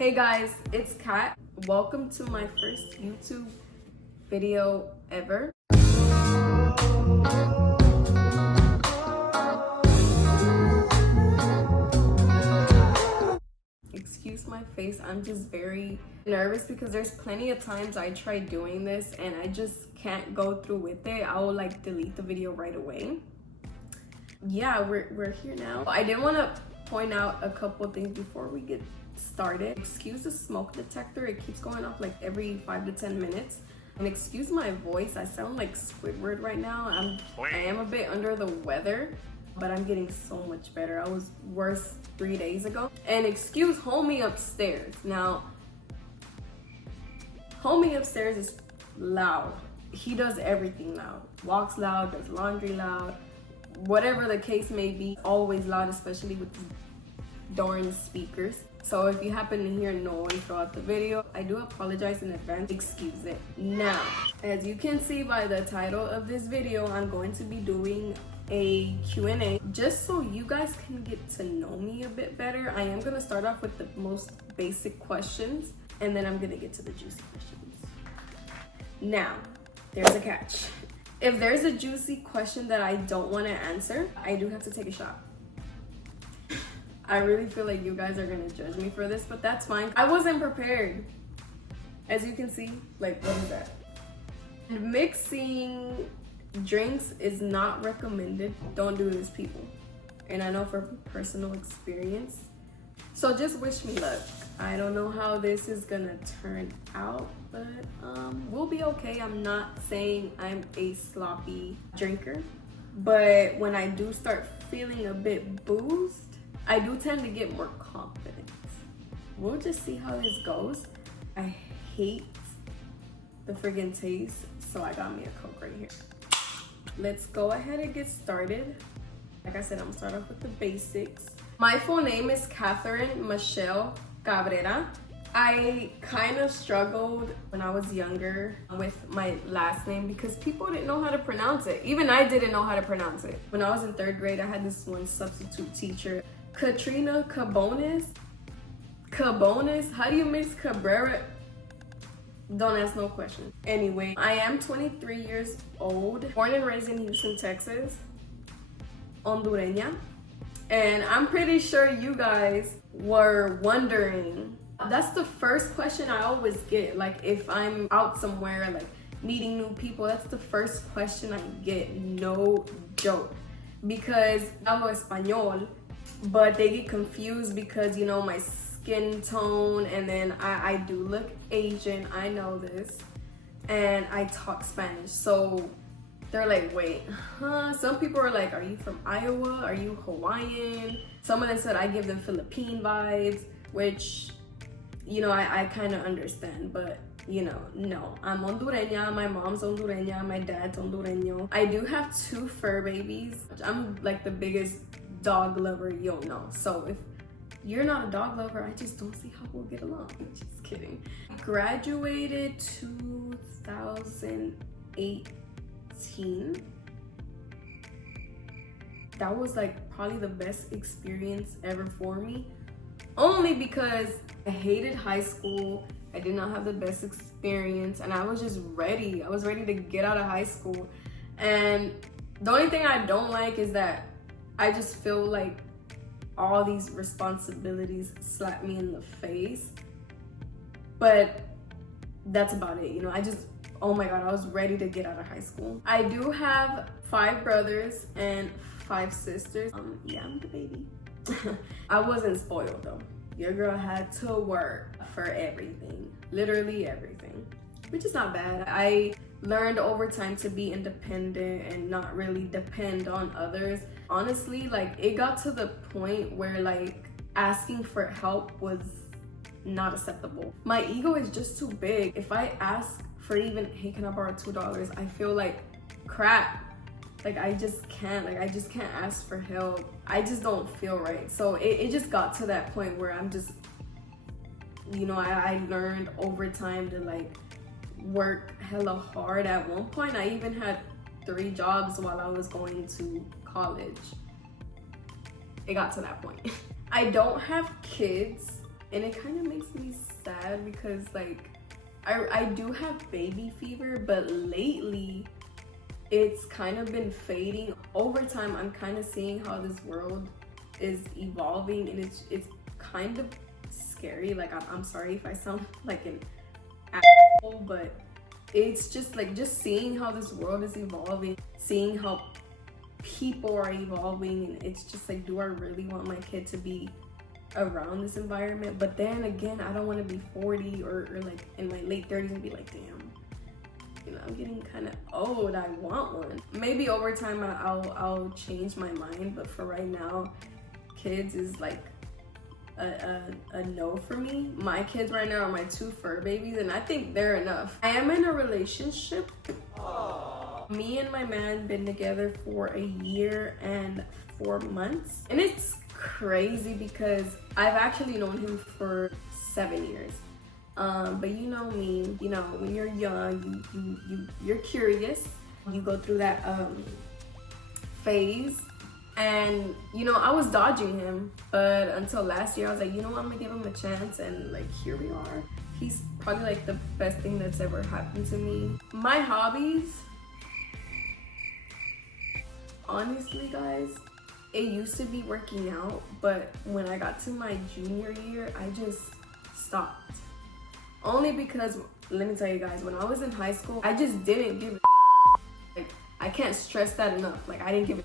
Hey guys, it's Kat. Welcome to my first YouTube video ever. Excuse my face, I'm just very nervous because there's plenty of times I try doing this and I just can't go through with it. I will like delete the video right away. Yeah, we're here now. I did want to point out a couple things before we get started. Excuse the smoke detector, it keeps going off like every 5 to 10 minutes. And excuse my voice, I sound like Squidward right now. I am a bit under the weather, but I'm getting so much better. I was worse 3 days ago. And excuse homie upstairs. Now, homie upstairs is loud. He does everything loud. Walks loud, does laundry loud, whatever the case may be, always loud, especially with the darn speakers. So if you happen to hear noise throughout the video, I do apologize in advance, excuse it. Now, as you can see by the title of this video, I'm going to be doing a Q&A just so you guys can get to know me a bit better. I am gonna start off with the most basic questions and then I'm gonna get to the juicy questions. Now, there's a catch. If there's a juicy question that I don't want to answer, I do have to take a shot. I really feel like you guys are gonna judge me for this, but that's fine. I wasn't prepared. As you can see, like, what is that? Mixing drinks is not recommended. Don't do this, people. And I know from personal experience. So just wish me luck. I don't know how this is gonna turn out, but we'll be okay. I'm not saying I'm a sloppy drinker, but when I do start feeling a bit boozed, I do tend to get more confident. We'll just see how this goes. I hate the friggin' taste, so I got me a Coke right here. Let's go ahead and get started. Like I said, I'm gonna start off with the basics. My full name is Catherine Michelle Cabrera. I kind of struggled when I was younger with my last name because people didn't know how to pronounce it. Even I didn't know how to pronounce it. When I was in 3rd grade, I had this one substitute teacher, Katrina Cabones. Cabones? How do you mix Cabrera? Don't ask no questions. Anyway, I am 23 years old, born and raised in Houston, Texas, Hondureña. And I'm pretty sure you guys were wondering. That's the first question I always get. Like if I'm out somewhere, like meeting new people, that's the first question I get, no joke. Because hablo español, but they get confused because, you know, my skin tone, and then I do look Asian, I know this, and I talk Spanish. So they're like, wait, huh? Some people are like, are you from Iowa? Are you Hawaiian? Some of them said I give them Philippine vibes, which, you know, I kind of understand, but you know, no. I'm Hondureña, my mom's Hondureña, my dad's Hondureño. I do have 2 fur babies. I'm like the biggest dog lover you'll know. So if you're not a dog lover, I just don't see how we'll get along. Just kidding. Graduated 2018. That was like probably the best experience ever for me. Only because I hated high school. I did not have the best experience and I was just ready. I was ready to get out of high school. And the only thing I don't like is that I just feel like all these responsibilities slap me in the face. But that's about it, you know. Oh my God, I was ready to get out of high school. I do have 5 brothers and 5 sisters. Yeah, I'm the baby. I wasn't spoiled though. Your girl had to work for everything, literally everything, which is not bad. I learned over time to be independent and not really depend on others. Honestly, like it got to the point where like asking for help was not acceptable. My ego is just too big. If I ask for even, hey, can I borrow $2? I feel like crap. Like I just can't ask for help. I just don't feel right. So it just got to that point where I'm just, you know, I learned over time to like work hella hard. At one point, I even had 3 jobs while I was going to college. It got to that point. I don't have kids. And it kind of makes me sad because like I do have baby fever, but lately it's kind of been fading. Over time, I'm kind of seeing how this world is evolving, and it's kind of scary. Like I'm sorry if I sound like an asshole, but it's just like just seeing how this world is evolving, seeing how people are evolving, and it's just like, do I really want my kid to be around this environment? But then again, I don't want to be 40 or like in my late 30s and be like, damn, you know, I'm getting kind of old, I want one. Maybe over time I'll change my mind, but for right now, kids is like a no for me. My kids right now are my 2 fur babies, and I think they're enough. I am in a relationship. Aww. Me and my man been together for a year and 4 months, and it's crazy because I've actually known him for 7 years. But you know me, you know, when you're young, you're curious. You go through that phase. And, you know, I was dodging him, but until last year, I was like, you know what, I'm gonna give him a chance, and like, here we are. He's probably like the best thing that's ever happened to me. My hobbies, honestly, guys, it used to be working out, but when I got to my junior year, I just stopped. Only because, let me tell you guys, when I was in high school, I just didn't give a like, I can't stress that enough. Like, I didn't give a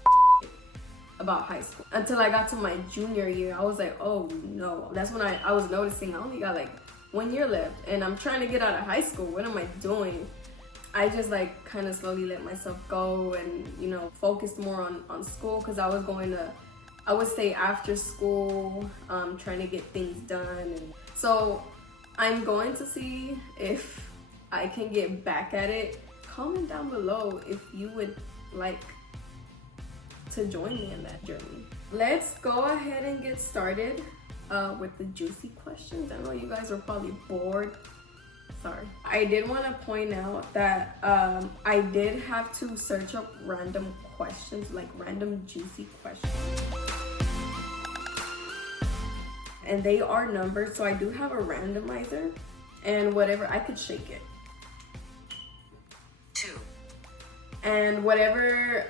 about high school until I got to my junior year. I was like, oh no. That's when I was noticing I only got like 1 year left, and I'm trying to get out of high school. What am I doing? I just like kind of slowly let myself go and, you know, focused more on school, because I would stay after school, trying to get things done. And so I'm going to see if I can get back at it. Comment down below if you would like to join me in that journey. Let's go ahead and get started with the juicy questions. I know you guys are probably bored. Sorry. I did want to point out that I did have to search up random questions, like random juicy questions. And they are numbered, so I do have a randomizer, and whatever, I could shake it. And whatever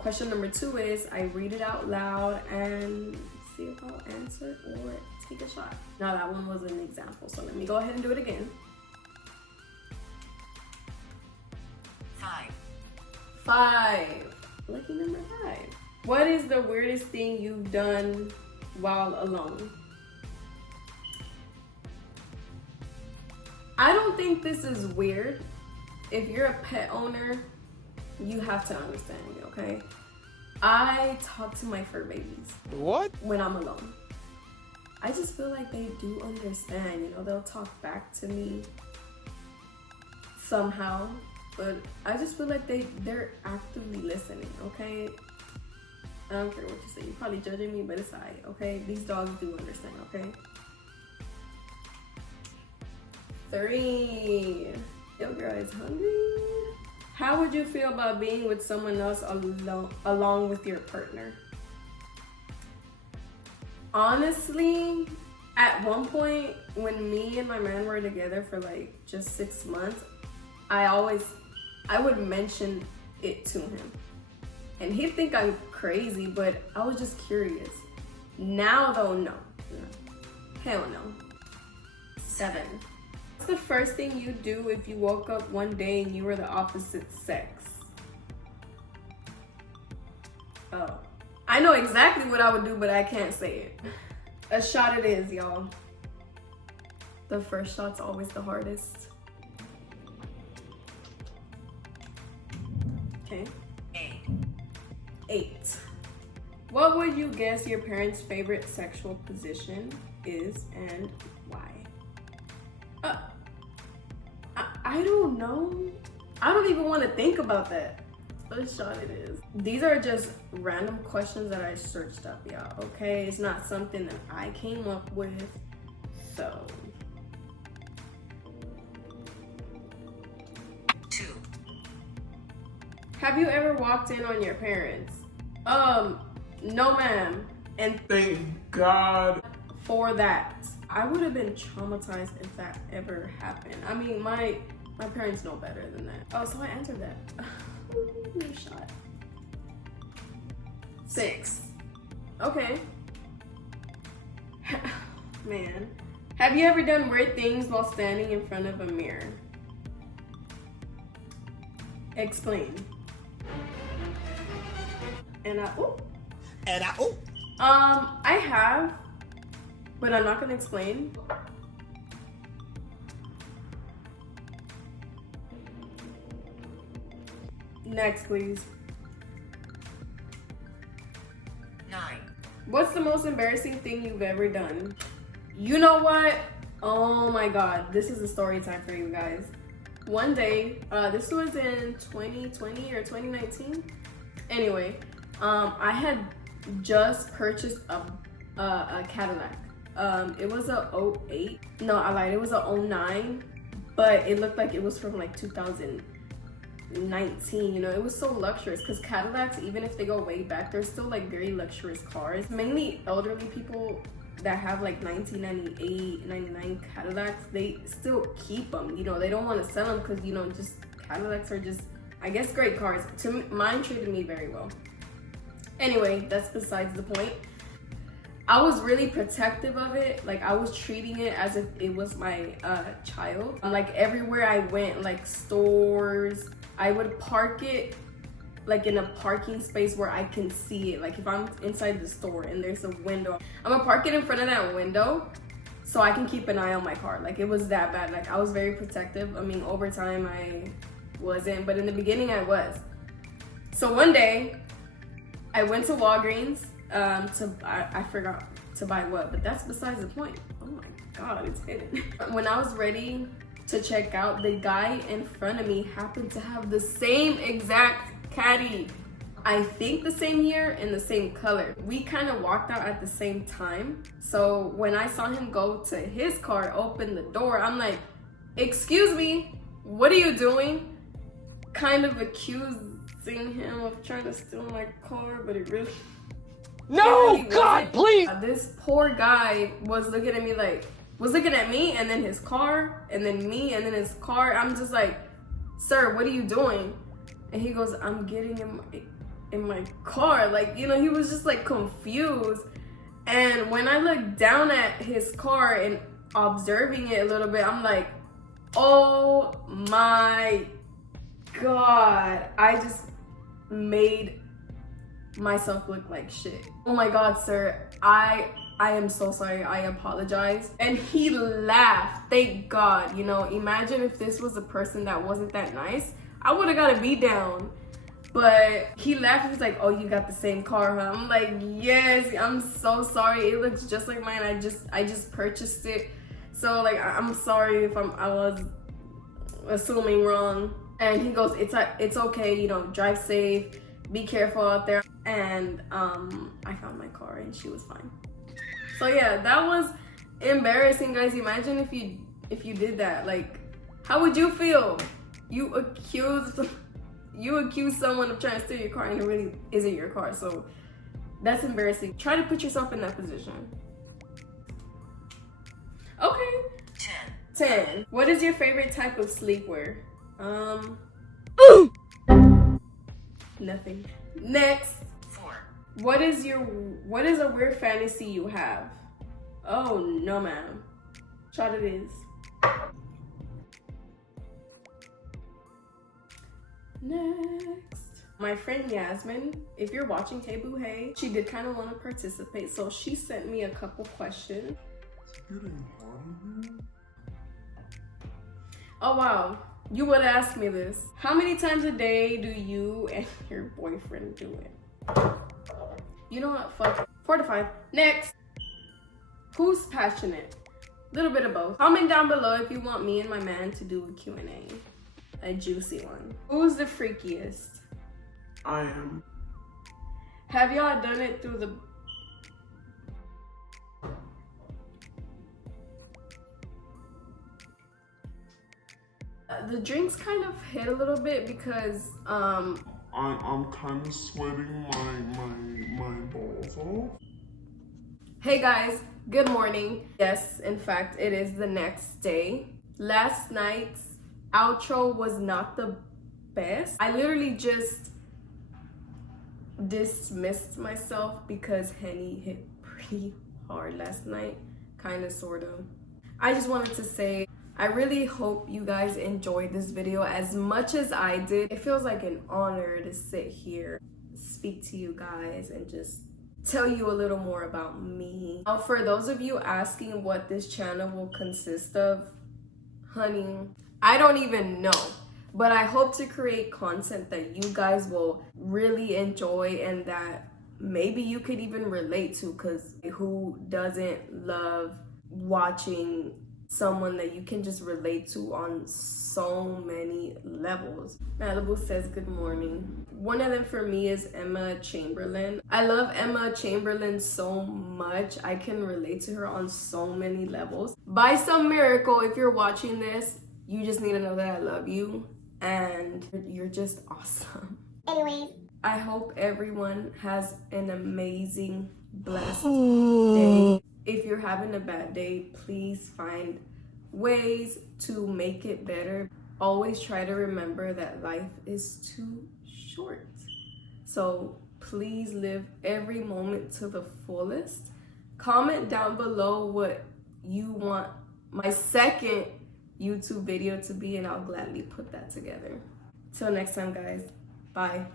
question number 2 is, I read it out loud and see if I'll answer or take a shot. Now that one was an example, so let me go ahead and do it again. 5. Lucky number 5. What is the weirdest thing you've done while alone? I don't think this is weird. If you're a pet owner, you have to understand me, okay? I talk to my fur babies. What? When I'm alone. I just feel like they do understand, you know, they'll talk back to me somehow, but I just feel like they're actively listening, okay? I don't care what you say. You're probably judging me, but it's alright, okay? These dogs do understand, okay? 3. Yo, girl is hungry. How would you feel about being with someone else along with your partner? Honestly, at one point when me and my man were together for like just 6 months, I would mention it to him. And he'd think I'm crazy, but I was just curious. Now though, no. Hell no. 7. What's the first thing you do if you woke up one day and you were the opposite sex? Oh, I know exactly what I would do, but I can't say it. A shot it is, y'all. The first shot's always the hardest. Okay. 8. What would you guess your parents' favorite sexual position is and why? I don't know. I don't even want to think about that. What shot it is. These are just random questions that I searched up, y'all, okay? It's not something that I came up with, so. 2. Have you ever walked in on your parents? No, ma'am. And thank God for that. I would have been traumatized if that ever happened. I mean, my parents know better than that. Oh, so I answered that. New shot. 6. Okay. Man. Have you ever done weird things while standing in front of a mirror? Explain. I have, but I'm not gonna explain. Next, please. 9. What's the most embarrassing thing you've ever done? You know what? Oh my god, this is a story time for you guys. One day, this was in 2020 or 2019. Anyway, I had just purchased a Cadillac. It was a 08. No, I lied. It was a 09, but it looked like it was from like 2019. You know, it was so luxurious because Cadillacs, even if they go way back, they're still like very luxurious cars. Mainly elderly people that have like 1998, 99 Cadillacs, they still keep them. You know, they don't want to sell them because, you know, just Cadillacs are just, I guess, great cars. Mine treated me very well. Anyway, that's besides the point. I was really protective of it. Like, I was treating it as if it was my child. Like, everywhere I went, like stores, I would park it like in a parking space where I can see it. Like, if I'm inside the store and there's a window, I'm gonna park it in front of that window so I can keep an eye on my car. Like, it was that bad. Like, I was very protective. I mean, over time I wasn't, but in the beginning I was. So one day I went to Walgreens I forgot to buy what, but that's besides the point. Oh my god, it's hidden. When I was ready to check out, the guy in front of me happened to have the same exact Caddy. I think the same year and the same color. We kind of walked out at the same time. So when I saw him go to his car, open the door, I'm like, excuse me, what are you doing? Kind of accusing him of trying to steal my car, but it really... No, really God, please! This poor guy was looking at me like, was looking at me and then his car and then me and then his car. I'm just like, sir, what are you doing? And he goes, I'm getting in my car. Like, you know, he was just like confused. And when I looked down at his car and observing it a little bit, I'm like, oh my God. I just made myself look like shit. Oh my God, sir. I am so sorry. I apologize. And he laughed. Thank God. You know, imagine if this was a person that wasn't that nice. I would have got a beat down. But he laughed. He was like, oh, you got the same car, huh? I'm like, yes, I'm so sorry. It looks just like mine. I just purchased it. So like, I'm sorry if I was assuming wrong. And he goes, it's okay, you know, drive safe, be careful out there. And I found my car and she was fine. So yeah, that was embarrassing, guys. Imagine if you did that. Like, how would you feel? You accuse someone of trying to steal your car and it really isn't your car. So that's embarrassing. Try to put yourself in that position. Okay. 10. What is your favorite type of sleepwear? Nothing. Next. 4. What is a weird fantasy you have? Oh no, ma'am. Shot it is. Next. My friend Yasmin, if you're watching, hey boo hey, she did kind of want to participate, so she sent me a couple questions. Oh wow, you would ask me this. How many times a day do you and your boyfriend do it? You know what, fuck. 4 to 5. Next. Who's passionate? Little bit of both. Comment down below if you want me and my man to do a Q&A. A juicy one. Who's the freakiest? I am. Have y'all done it through the drinks kind of hit a little bit because I'm kind of sweating my balls off. hey guys, Good morning. Yes, in fact, it is the next day. Last night's outro was not the best. I literally just dismissed myself because Henny hit pretty hard last night. Kind of, sort of. I just wanted to say, I really hope you guys enjoyed this video as much as I did. It feels like an honor to sit here, speak to you guys, and just tell you a little more about me. Now, for those of you asking what this channel will consist of, honey, I don't even know. But I hope to create content that you guys will really enjoy and that maybe you could even relate to, because who doesn't love watching someone that you can just relate to on so many levels. Malibu says good morning. One of them for me is Emma Chamberlain. I love Emma Chamberlain so much. I can relate to her on so many levels. By some miracle, if you're watching this, you just need to know that I love you and you're just awesome. Anyways, I hope everyone has an amazing, blessed day. If you're having a bad day, please find ways to make it better. Always try to remember that life is too short. So please live every moment to the fullest. Comment down below what you want my second YouTube video to be, and I'll gladly put that together. Till next time, guys. Bye.